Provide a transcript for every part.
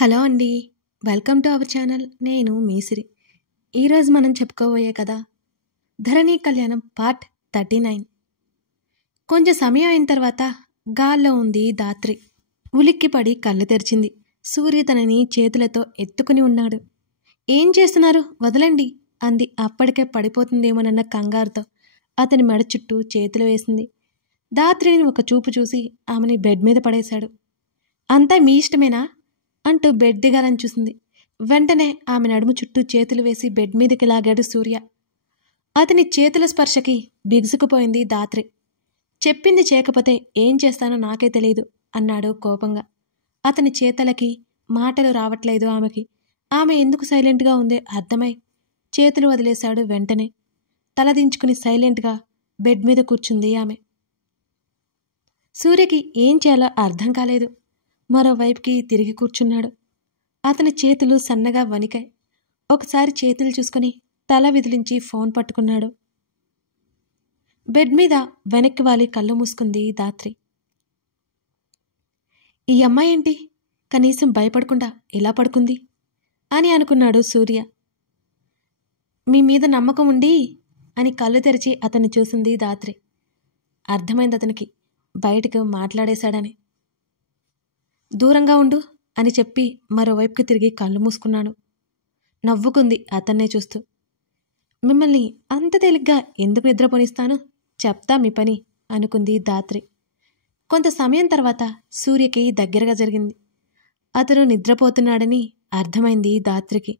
Hello అండి. Welcome to our channel. నేను మీసిరి. ఈరోజు మనం చెప్పుకోబోయే కథ ధరణి కళ్యాణం పార్ట్ 39. కొంచెం సమయం అయిన తర్వాత గాల్లో ఉంది ధాత్రి. ఉలిక్కిపడి కళ్ళు తెరిచింది. సూర్య తనని చేతులతో ఎత్తుకుని ఉన్నాడు. ఏం చేస్తున్నారు, వదలండి అంది. అప్పటికే పడిపోతుందేమోనన్న కంగారుతో అతని మెడ చుట్టూ చేతులు వేసింది. ధాత్రిని ఒక చూపు చూసి ఆమెని బెడ్ మీద పడేశాడు. అంతా మీ ఇష్టమేనా అంటూ బెడ్ దిగాలని చూసింది. వెంటనే ఆమె నడుము చుట్టూ చేతులు వేసి బెడ్ మీదకి లాగాడు సూర్య. అతని చేతుల స్పర్శకి బిగుసుకుపోయింది ధాత్రి. చెప్పింది చేయకపోతే ఏం చేస్తానో నాకే తెలియదు అన్నాడు కోపంగా. అతని చేతలకి మాటలు రావట్లేదు ఆమెకి. ఆమె ఎందుకు సైలెంట్గా ఉందే అర్థమై చేతులు వదిలేశాడు. వెంటనే తలదించుకుని సైలెంట్గా బెడ్ మీద కూర్చుంది ఆమె. సూర్యకి ఏం చేయాలో అర్థం కాలేదు. మరోవైపుకి తిరిగి కూర్చున్నాడు. అతని చేతులు సన్నగా వణికాయి. ఒకసారి చేతులు చూసుకుని తల విదిలించి ఫోన్ పట్టుకున్నాడు. బెడ్ మీద వెనక్కి వాలి కళ్ళు మూసుకుంది ధాత్రి. ఈ అమ్మాయి ఏంటి కనీసం భయపడకుండా ఎలా పడుకుంది అని అనుకున్నాడు సూర్య. మీ మీద నమ్మకం ఉండి అని కళ్ళు తెరిచి అతన్ని చూసింది ధాత్రి. అర్థమైంది అతనికి బయటకు మాట్లాడేశాడని. దూరంగా ఉండు అని చెప్పి మరోవైపుకి తిరిగి కళ్ళు మూసుకున్నాడు. నవ్వుకుంది అతన్నే చూస్తూ. మిమ్మల్ని అంత తేలిగ్గా ఎందుకు నిద్రపోనిస్తాను, చెప్తా మీ పని అనుకుంది ధాత్రి. కొంత సమయం తర్వాత సూర్యకి దగ్గరగా జరిగింది. అతను నిద్రపోతున్నాడని అర్థమైంది ధాత్రికి.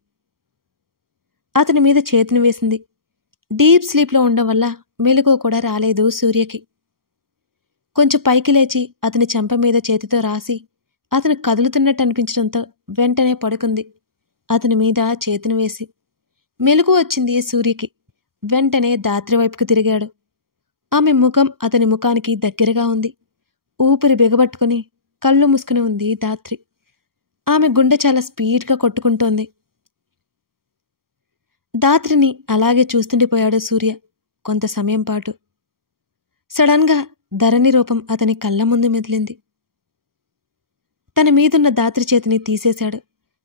అతని మీద చేతిని వేసింది. డీప్ స్లీప్లో ఉండడం వల్ల మెలకువ కూడా రాలేదు సూర్యకి. కొంచెం పైకి లేచి అతని చెంప మీద చేతితో రాసి అతను కదులుతున్నట్టు అనిపించడంతో వెంటనే పడుకుంది అతని మీద చేతిని వేసి. మెలకువ వచ్చింది సూర్యకి. వెంటనే ధాత్రి వైపుకు తిరిగాడు. ఆమె ముఖం అతని ముఖానికి దగ్గరగా ఉంది. ఊపిరి బిగబట్టుకుని కళ్ళు మూసుకుని ఉంది ధాత్రి. ఆమె గుండె చాలా స్పీడ్గా కొట్టుకుంటోంది. ధాత్రిని అలాగే చూస్తుండిపోయాడు సూర్య కొంత సమయం పాటు. సడన్గా ధరణి రూపం అతని కళ్ళ ముందు మెదిలింది. తన మీదున్న ధాత్రి చేతిని తీసేశాడు.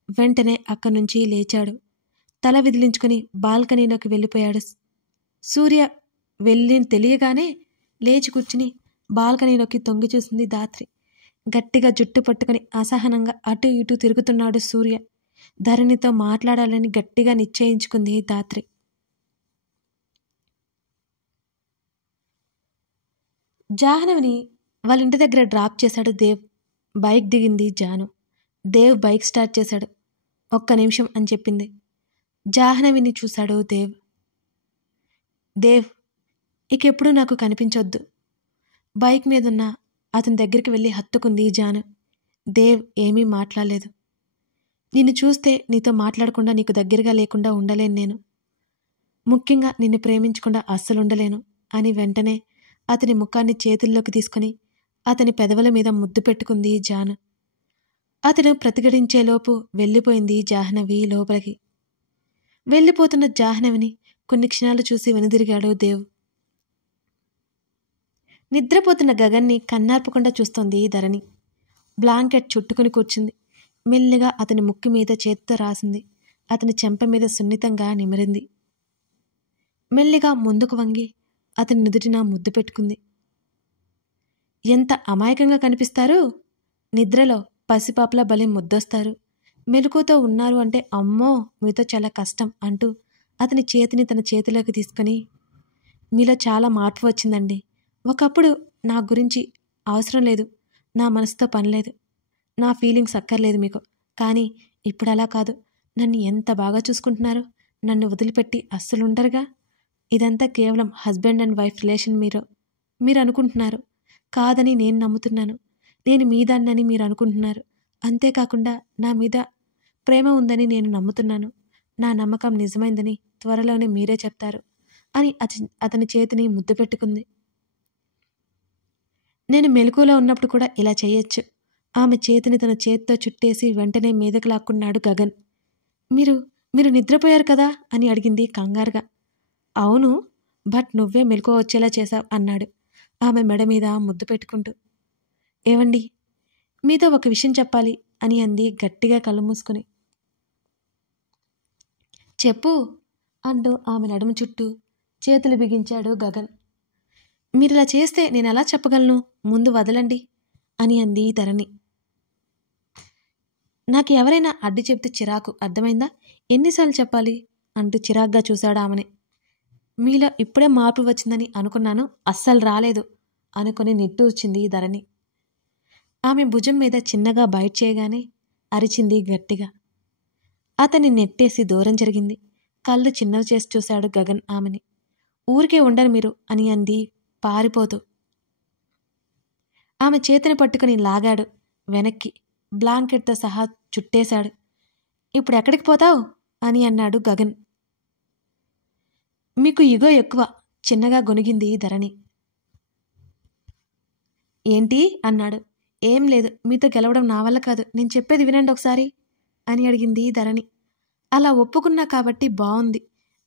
వెంటనే అక్కడి నుంచి లేచాడు. తల విదిలించుకుని బాల్కనీలోకి వెళ్ళిపోయాడు. సూర్య వెళ్ళి తెలియగానే లేచి కూర్చుని బాల్కనీలోకి తొంగి చూసింది ధాత్రి. గట్టిగా జుట్టు పట్టుకుని అసహనంగా అటు ఇటు తిరుగుతున్నాడు సూర్య. ధరణితో మాట్లాడాలని గట్టిగా నిశ్చయించుకుంది ధాత్రి. జాహ్నవిని వాళ్ళ ఇంటి దగ్గర డ్రాప్ చేశాడు దేవ్. బైక్ దిగింది జాను. దేవ్ బైక్ స్టార్ట్ చేశాడు. 1 నిమిషం అని చెప్పింది. జాహ్నవిని చూశాడు దేవ్. దేవ్ ఇకెప్పుడు నాకు కనిపించొద్దు. బైక్ మీదున్న అతని దగ్గరికి వెళ్ళి హత్తుకుంది జాను. దేవ్ ఏమీ మాట్లాడలేదు. నిన్ను చూస్తే నీతో మాట్లాడకుండా నీకు దగ్గరగా లేకుండా ఉండలేను నేను. ముఖ్యంగా నిన్ను ప్రేమించకుండా అస్సలుండలేను అని వెంటనే అతని ముఖాన్ని చేతుల్లోకి తీసుకుని అతని పెదవుల మీద ముద్దు పెట్టుకుంది జాను. అతను ప్రతిఘటించేలోపు వెళ్ళిపోయింది జాహ్నవి లోపలికి. వెళ్ళిపోతున్న జాహ్నవిని కొన్ని క్షణాలు చూసి వెనుదిరిగాడు దేవ్. నిద్రపోతున్న గగన్ని కన్నార్పకుండా చూస్తోంది ధరణి. బ్లాంకెట్ చుట్టుకుని కూర్చుంది. మెల్లిగా అతని ముక్కు మీద చేతితో రాసింది. అతని చెంప మీద సున్నితంగా నిమిరింది. మెల్లిగా ముందుకు వంగి అతని నుదుటిన ముద్దు పెట్టుకుంది. ఎంత అమాయకంగా కనిపిస్తారు. నిద్రలో పసిపాపలా భలే ముద్దొస్తారు. మెలకువతో ఉన్నారు అంటే అమ్మో మీతో చాలా కష్టం అంటూ అతని చేతిని తన చేతిలోకి తీసుకుని, మీలో చాలా మార్పు వచ్చిందండి. ఒకప్పుడు నా గురించి అవసరం లేదు, నా మనసుతో పని లేదు, నా ఫీలింగ్స్ అక్కర్లేదు మీకు. కానీ ఇప్పుడు అలా కాదు. నన్ను ఎంత బాగా చూసుకుంటున్నారు. నన్ను వదిలిపెట్టి అస్సలుండరుగా. ఇదంతా కేవలం హస్బెండ్ అండ్ వైఫ్ రిలేషన్ మీరు అనుకుంటున్నారు. కాదని నేను నమ్ముతున్నాను. నేను మీదాన్నని మీరు అనుకుంటున్నారు. అంతేకాకుండా నా మీద ప్రేమ ఉందని నేను నమ్ముతున్నాను. నా నమ్మకం నిజమైందని త్వరలోనే మీరే చెప్తారు అని అతని చేతిని ముద్దు పెట్టుకుంది. నేను మెలకువలో ఉన్నప్పుడు కూడా ఇలా చేయొచ్చు. ఆమె చేతిని తన చేతితో చుట్టేసి వెంటనే మీదకి లాక్కున్నాడు గగన్. మీరు నిద్రపోయారు కదా అని అడిగింది కంగారుగా. అవును, బట్ నువ్వే మెలకువ వచ్చేలా చేశావు అన్నాడు ఆమె మెడ మీద ముద్దు పెట్టుకుంటూ. ఏవండి, మీతో ఒక విషయం చెప్పాలి అని అంది గట్టిగా కళ్ళు మూసుకుని. చెప్పు అంటూ ఆమె నడుము చుట్టూ చేతులు బిగించాడు గగన్. మీరిలా చేస్తే నేనెలా చెప్పగలను, ముందు వదలండి అని అంది ధరణి. నాకు ఎవరైనా అడ్డు చెప్తే చిరాకు, అర్థమైందా? ఎన్నిసార్లు చెప్పాలి అంటూ చిరాగ్గా చూశాడు ఆమెని. మీలో ఇప్పుడే మార్పు వచ్చిందని అనుకున్నాను, అస్సలు రాలేదు అనుకుని నిట్టూర్చింది ధరణి. ఆమె భుజం మీద చిన్నగా బైట్ చేయగానే అరిచింది గట్టిగా. అతన్ని నెట్టేసి దూరం జరిగింది. కళ్ళు చిన్నవి చేసి చూశాడు గగన్ ఆమెని. ఊరికే ఉండరు మీరు అని అంది పారిపోతూ. ఆమె చేతిని పట్టుకుని లాగాడు వెనక్కి, బ్లాంకెట్తో సహా చుట్టేశాడు. ఇప్పుడు ఎక్కడికి పోతావు అని అన్నాడు గగన్. మీకు ఇగో ఎక్కువ, చిన్నగా గొనిగింది ధరణి. ఏంటి అన్నాడు. ఏం లేదు, మీతో గెలవడం నా వల్ల కాదు, నేను చెప్పేది వినండి ఒకసారి అని అడిగింది ధరణి. అలా ఒప్పుకున్నా కాబట్టి బావుంది.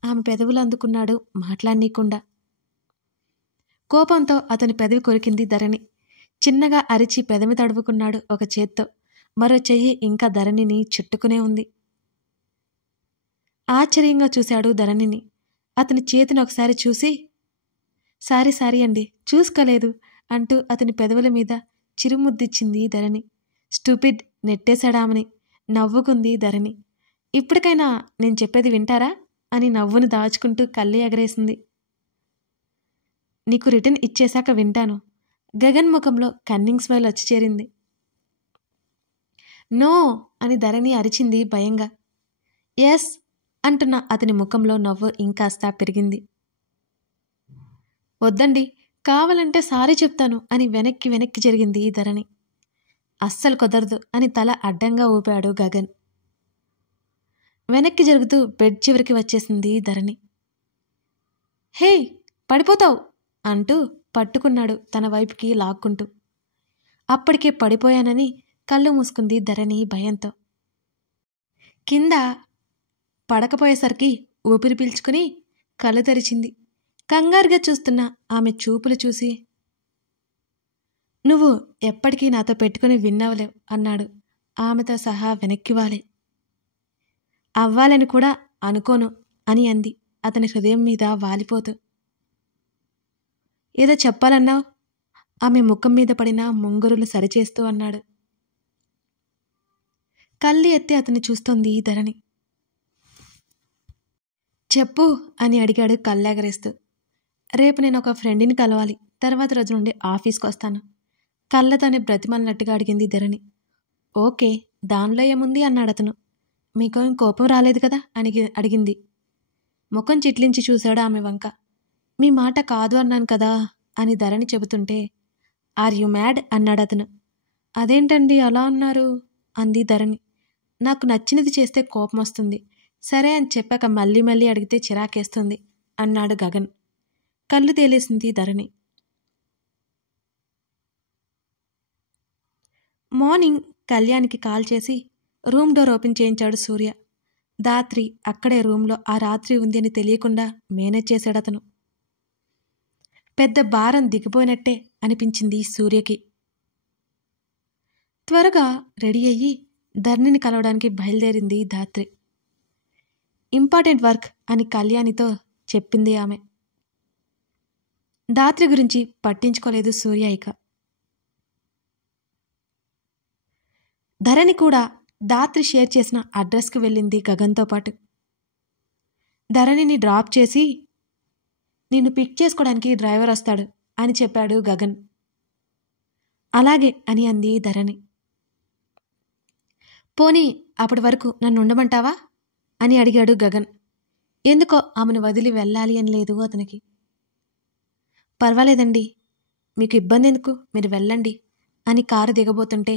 ఆమె పెదవులు అందుకున్నాడు మాట్లాడనీయకుండా. కోపంతో అతని పెదవి కొరికింది ధరణి. చిన్నగా అరిచి పెదవి తడువుకున్నాడు ఒక చేత్తో. మరో చెయ్యి ఇంకా ధరణిని చుట్టుకునే ఉంది. ఆశ్చర్యంగా చూశాడు ధరణిని. అతని చేతిని ఒకసారి చూసి, సారీ అండి, చూసుకోలేదు అంటూ అతని పెదవుల మీద చిరుముద్దిచ్చింది ధరణి. స్టూపిడ్, నెట్టేశాడామని. నవ్వుకుంది ధరణి. ఇప్పటికైనా నేను చెప్పేది వింటారా అని నవ్వును దాచుకుంటూ కళ్ళు ఎగరేసింది. నీకు రిటర్న్ ఇచ్చేశాక వింటాను. గగన్ ముఖంలో కన్నింగ్ స్మైల్ వచ్చి చేరింది. నో అని ధరణి అరిచింది భయంగా. ఎస్ అంటున్న అతని ముఖంలో నవ్వు ఇంకాస్త పెరిగింది. వద్దండి, కావాలంటే సారీ చెప్తాను అని వెనక్కి జరిగింది ధరణి. అస్సలు కుదరదు అని తల అడ్డంగా ఊపాడు గగన్. వెనక్కి జరుగుతూ బెడ్ చివరికి వచ్చేసింది ధరణి. హే, పడిపోతావు అంటూ పట్టుకున్నాడు తన వైపుకి లాక్కుంటూ. అప్పటికే పడిపోయానని కళ్ళు మూసుకుంది ధరణి భయంతో. కింద పడకపోయేసరికి ఊపిరి పీల్చుకుని కళ్ళు తెరిచింది. కంగారుగా చూస్తున్న ఆమె చూపులు చూసి, నువ్వు ఎప్పటికీ నాతో పెట్టుకుని విన్నవలేవు అన్నాడు ఆమెతో సహా వెనక్కి వాలి. అవ్వాలని కూడా అనుకోను అని అంది అతని హృదయం మీద వాలిపోతూ. ఏదో చెప్పాలన్నావు ఆమె ముఖం మీద పడిన ముంగురులు సరిచేస్తూ అన్నాడు. కళ్ళు ఎత్తి అతన్ని చూస్తోంది ధరణి. చెప్పు అని అడిగాడు కళ్ళెగరేస్తూ. రేపు నేను ఒక ఫ్రెండ్ని కలవాలి, తర్వాత రోజు నుండి ఆఫీస్కి వస్తాను కళ్ళతోనే బ్రతిమలినట్టుగా అడిగింది ధరణి. ఓకే, దానిలో ఏముంది అన్నాడు అతను. మీకు కోపం రాలేదు కదా అని అడిగింది. ముఖం చిట్లించి చూశాడు ఆమె వంక. మీ మాట కాదు అన్నాను కదా అని ధరణి చెబుతుంటే, ఆర్ యు మ్యాడ్ అన్నాడు అతను. అదేంటండి అలా అన్నారు అంది ధరణి. నాకు నచ్చినది చేస్తే కోపం వస్తుంది, సరే అని చెప్పాక మళ్ళీ అడిగితే చిరాకేస్తుంది అన్నాడు గగన్. కళ్ళు తేలేసింది ధరణి. మార్నింగ్ కళ్యాణ్కి కాల్ చేసి రూమ్ డోర్ ఓపెన్ చేయించాడు సూర్య. దాత్రి అక్కడే రూమ్లో ఆ రాత్రి ఉంది అని తెలియకుండా మేనేజ్ చేశాడు అతను. పెద్ద భారం దిగిపోయినట్టే అనిపించింది సూర్యకి. త్వరగా రెడీ అయ్యి ధరణిని కలవడానికి బయలుదేరింది దాత్రి. ఇంపార్టెంట్ వర్క్ అని కళ్యాణితో చెప్పింది ఆమె. దాత్రి గురించి పట్టించుకోలేదు సూర్య ఇక. ధరణి కూడా దాత్రి షేర్ చేసిన అడ్రస్కి వెళ్ళింది గగన్తో పాటు. ధరణిని డ్రాప్ చేసి నిన్ను పిక్ చేసుకోవడానికి డ్రైవర్ వస్తాడు అని చెప్పాడు గగన్. అలాగే అని అంది ధరణి. పోనీ అప్పటి వరకు నన్ను ఉండమంటావా అని అడిగాడు గగన్. ఎందుకో ఆమెను వదిలి వెళ్ళాలి అని లేదు అతనికి. పర్వాలేదండి, మీకు ఇబ్బంది ఎందుకు, మీరు వెళ్ళండి అని కారు దిగబోతుంటే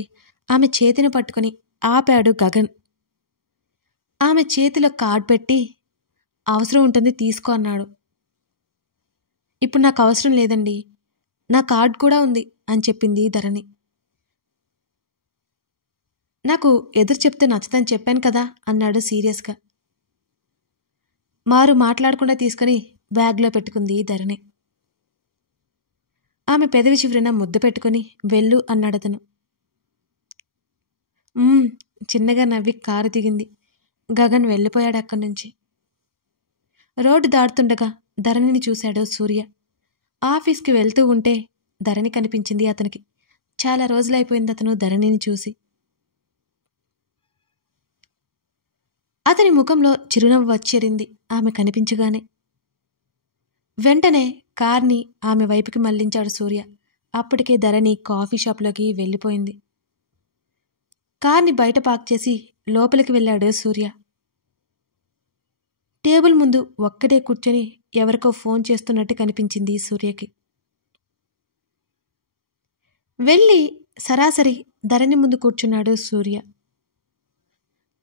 ఆమె చేతిని పట్టుకుని ఆపాడు గగన్. ఆమె చేతిలో కార్డ్ పెట్టి, అవసరం ఉంటుంది తీసుకో అన్నాడు. ఇప్పుడు నాకు అవసరం లేదండి, నా కార్డ్ కూడా ఉంది అని చెప్పింది ధరణి. నాకు ఎదురు చెప్తే నచ్చదని చెప్పాను కదా అన్నాడు సీరియస్గా. మారు మాట్లాడకుండా తీసుకుని బ్యాగ్లో పెట్టుకుంది ధరణి. ఆమె పెదవి చివరిన ముద్ద పెట్టుకుని వెళ్ళు అన్నాడతను. "ఉమ్," చిన్నగా నవ్వి కారు దిగింది. గగన్ వెళ్ళిపోయాడు అక్కడి నుంచి. రోడ్డు దాటుతుండగా ధరణిని చూశాడు సూర్య. ఆఫీస్కి వెళ్తూ ఉంటే ధరణి కనిపించింది అతనికి. చాలా రోజులైపోయింది అతను ధరణిని చూసి. అతని ముఖంలో చిరునవ్వు వచ్చేరింది ఆమె కనిపించగానే. వెంటనే కార్ని ఆమె వైపుకి మళ్లించాడు సూర్య. అప్పటికే ధరణి కాఫీ షాప్లోకి వెళ్ళిపోయింది. కార్ని బయట పార్క్ చేసి లోపలికి వెళ్ళాడు సూర్య. టేబుల్ ముందు ఒక్కడే కూర్చొని ఎవరికో ఫోన్ చేస్తున్నట్టు కనిపించింది సూర్యకి. వెళ్ళి సరాసరి ధరణి ముందు కూర్చున్నాడు సూర్య.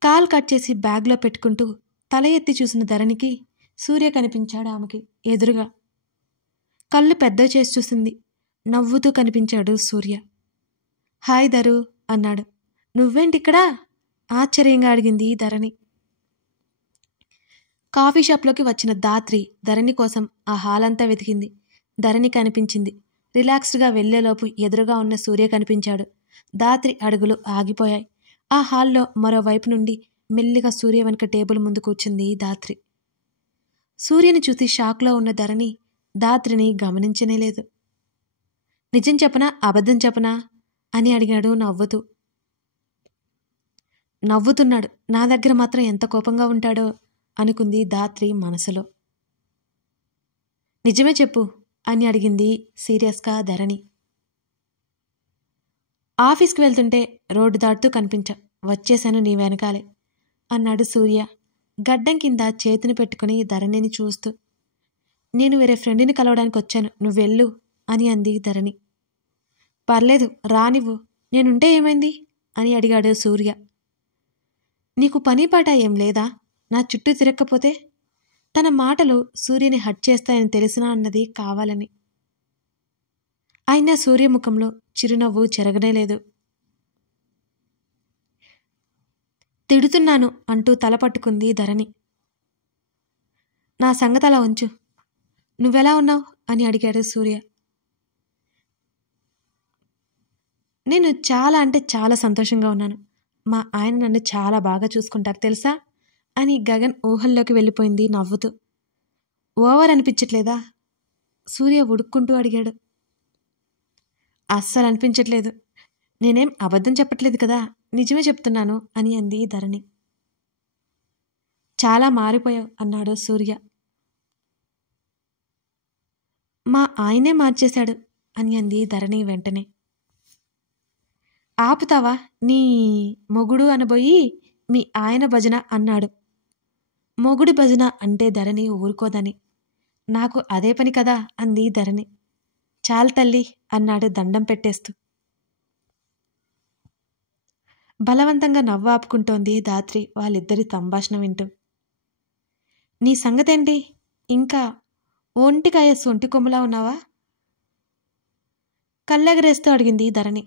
కాల్ కట్ చేసి బ్యాగ్లో పెట్టుకుంటూ తల ఎత్తి చూసిన ధరణికి సూర్య కనిపించాడు ఆమెకి ఎదురుగా. కళ్ళు పెద్ద చేసి చూసింది. నవ్వుతూ కనిపించాడు సూర్య. హాయ్ ధరు అన్నాడు. నువ్వేంటిక్కడా? ఆశ్చర్యంగా అడిగింది ధరణి. కాఫీ షాప్లోకి వచ్చిన దాత్రి ధరణి కోసం ఆ హాల్ అంతా వెతికింది. ధరణి కనిపించింది. రిలాక్స్డ్గా వెళ్లేలోపు ఎదురుగా ఉన్న సూర్య కనిపించాడు. దాత్రి అడుగులు ఆగిపోయాయి. ఆ హాల్లో మరోవైపు నుండి మెల్లిగా సూర్య వెనుక టేబుల్ ముందు కూర్చుంది దాత్రి. సూర్యని చూసి షాక్లో ఉన్న ధరణి దాత్రిని గమనించనేలేదు. నిజం చెప్పనా అబద్ధం చెప్పనా అని అడిగాడు నవ్వుతూ. నవ్వుతున్నాడు. నా దగ్గర మాత్రం ఎంత కోపంగా ఉంటాడో అనుకుంది దాత్రి మనసులో. నిజమే చెప్పు అని అడిగింది సీరియస్గా ధరణి. ఆఫీస్కి వెళ్తుంటే రోడ్డు దాటుతూ కనిపించా. వచ్చేశాను నీ వెనకాలే అన్నాడు సూర్య గడ్డం కింద చేతిని పెట్టుకుని ధరణిని చూస్తూ. నేను వేరే ఫ్రెండ్ని కలవడానికి వచ్చాను, నువ్వెళ్ళు అని అంది ధరణి. పర్లేదు రానివ్వు, నేనుంటే ఏమైంది అని అడిగాడు సూర్య. నీకు పనిపాట ఏం లేదా? నా చుట్టూ తిరగకపోతే? తన మాటలు సూర్యని హట్ చేస్తాయని తెలిసినా అన్నది కావాలని. అయినా సూర్యముఖంలో చిరునవ్వు చెరగనేలేదు. తిడుతున్నాను అంటూ తల పట్టుకుంది ధరణి. నా సంగతి అలా ఉంచు, నువ్వెలా ఉన్నావు అని అడిగాడు సూర్య. నేను చాలా అంటే చాలా సంతోషంగా ఉన్నాను. మా ఆయన నన్ను చాలా బాగా చూసుకుంటారు తెలుసా అని గగన్ ఊహల్లోకి వెళ్ళిపోయింది నవ్వుతూ. ఓవర్ అనిపించట్లేదా? సూర్య ఉడుక్కుంటూ అడిగాడు. అస్సలు అనిపించట్లేదు. నేనేం అబద్ధం చెప్పట్లేదు కదా, నిజమే చెప్తున్నాను అని అంది ధరణి. చాలా మారిపోయావు అన్నాడు సూర్య. మా ఆయనే మార్చేశాడు అని అంది ధరణి వెంటనే. ఆపుతావా? నీ మొగుడు అనబోయి మీ ఆయన భజన అన్నాడు. మొగుడి భజన అంటే ధరణి ఊరుకోదని. నాకు అదే పని కదా అంది ధరణి. చాలు తల్లి అన్నాడు దండం పెట్టేస్తూ. బలవంతంగా నవ్వు ఆపుకుంటోంది దాత్రి వాళ్ళిద్దరి సంభాషణ వింటూ. నీ సంగతేంటి? ఇంకా ఒంటికాయ సొంటి కొమ్ములా ఉన్నావా? కళ్ళెగరేస్తూ అడిగింది ధరణి.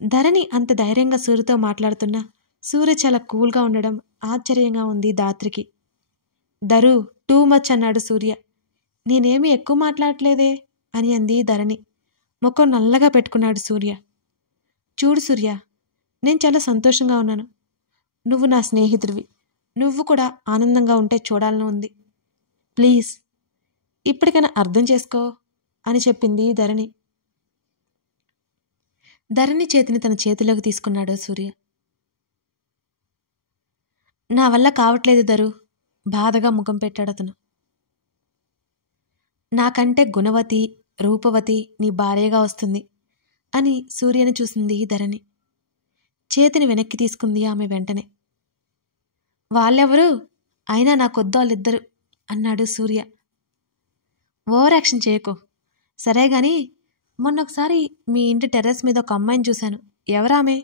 ధరణి అంత ధైర్యంగా సూర్యతో మాట్లాడుతున్నా సూర్య చాలా కూల్గా ఉండడం ఆశ్చర్యంగా ఉంది దాత్రికి. ధరు టూ మచ్ అన్నాడు సూర్య. నేనేమీ ఎక్కువ మాట్లాడట్లేదే అని అంది ధరణి. ముఖం నల్లగా పెట్టుకున్నాడు సూర్య. చూడు సూర్య, నేను చాలా సంతోషంగా ఉన్నాను. నువ్వు నా స్నేహితుడివి. నువ్వు కూడా ఆనందంగా ఉంటే చూడాలని ఉంది. ప్లీజ్ ఇప్పటికైనా అర్థం చేసుకో అని చెప్పింది ధరణి. ధరణి చేతిని తన చేతిలోకి తీసుకున్నాడు సూర్య. నా వల్ల కావట్లేదు ధరు, బాధగా ముఖం పెట్టాడు అతను. నాకంటే గుణవతి రూపవతి నీ భార్యగా వస్తుంది అని సూర్యని చూసింది ధరణి. చేతిని వెనక్కి తీసుకుంది ఆమె వెంటనే. వాళ్ళెవరు? అయినా నాకొద్దు వాళ్ళిద్దరు అన్నాడు సూర్య. ఓవర్ యాక్షన్ చేయకు. సరే గాని మొన్నొకసారి మీ ఇంటి టెర్రస్ మీద ఒక అమ్మాయిని చూశాను, ఎవరామె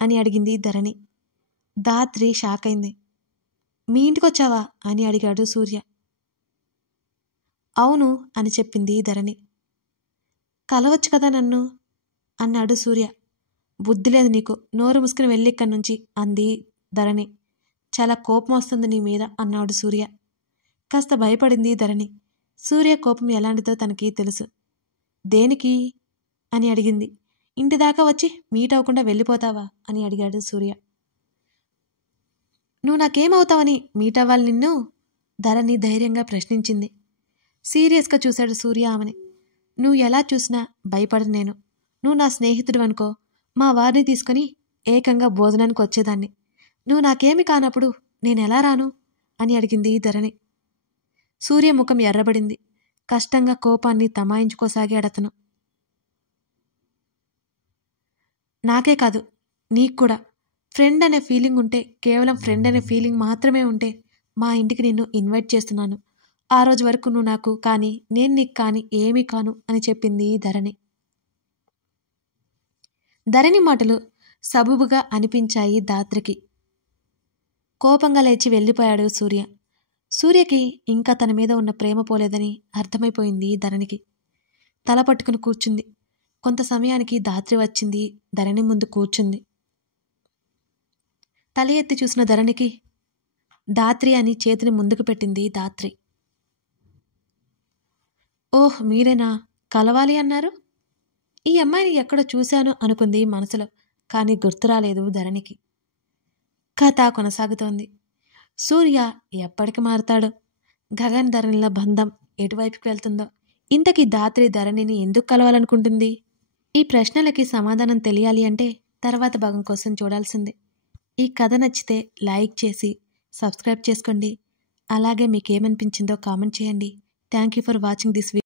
అని అడిగింది ధరణి. దాత్రి షాక్ అయింది. మీ ఇంటికొచ్చావా అని అడిగాడు సూర్య. అవును అని చెప్పింది ధరణి. కలవచ్చు కదా నన్ను అన్నాడు సూర్య. బుద్ధి లేదు నీకు, నోరు ముసుకుని వెళ్ళి ఇక్కడి నుంచి అంది ధరణి. చాలా కోపం వస్తుంది నీ మీద అన్నాడు సూర్య. కాస్త భయపడింది ధరణి. సూర్య కోపం ఎలాంటిదో తనకి తెలుసు. దేనికి అని అడిగింది. ఇంటి దాకా వచ్చి మీట్ అవ్వకుండా వెళ్ళిపోతావా అని అడిగాడు సూర్య. నువ్వు నాకేమవుతావని మీట్ అవ్వాలి నిన్ను? ధరణి ధైర్యంగా ప్రశ్నించింది. సీరియస్గా చూశాడు సూర్య ఆమెని. నువ్వు ఎలా చూసినా భయపడను నేను. నువ్వు నా స్నేహితుడు అనుకో, మా వారిని తీసుకుని ఏకంగా భోజనానికి వచ్చేదాన్ని. నువ్వు నాకేమి కానప్పుడు నేనెలా రాను అని అడిగింది ధరణి. సూర్య ముఖం ఎర్రబడింది. కష్టంగా కోపాన్ని తమాయించుకోసాగాడు అతను. నాకే కాదు, నీకు కూడా ఫ్రెండ్ అనే ఫీలింగ్ ఉంటే, కేవలం ఫ్రెండ్ అనే ఫీలింగ్ మాత్రమే ఉంటే మా ఇంటికి నిన్ను ఇన్వైట్ చేస్తున్నాను. ఆ రోజు వరకు నువ్వు నాకు కానీ నేను నీకు కానీ ఏమీ కాను అని చెప్పింది ధరణి. ధరణి మాటలు సబుబుగా అనిపించాయి ధాత్రికి. కోపంగా లేచి వెళ్ళిపోయాడు సూర్య. సూర్యకి ఇంకా తన మీద ఉన్న ప్రేమ పోలేదని అర్థమైపోయింది ధరణికి. తల పట్టుకుని కూర్చుంది. కొంత సమయానికి ధాత్రి వచ్చింది. ధరణి ముందు కూర్చుంది. తల ఎత్తి చూసిన ధరణికి ధాత్రి అని చేతిని ముందుకు పెట్టింది ధాత్రి. ఓహ్, మీరేనా? కలవాలి అన్నారు? ఈ అమ్మాయిని ఎక్కడో చూశాను అనుకుంది మనసులో. కానీ గుర్తురాలేదు ధరణికి. కథ కొనసాగుతోంది. సూర్య ఎప్పటికి మారుతాడో? గగన్ ధరణిల బంధం ఎటువైపుకి వెళ్తుందో? ఇంతకీ ధాత్రి ధరణిని ఎందుకు కలవాలనుకుంటుంది? ఈ ప్రశ్నలకి సమాధానం తెలియాలి అంటే తర్వాత భాగం కోసం చూడాల్సిందే. ఈ కథ నచ్చితే లైక్ చేసి సబ్స్క్రైబ్ చేసుకోండి. అలాగే మీకేమనిపించిందో కామెంట్ చేయండి. Thank you for watching this video.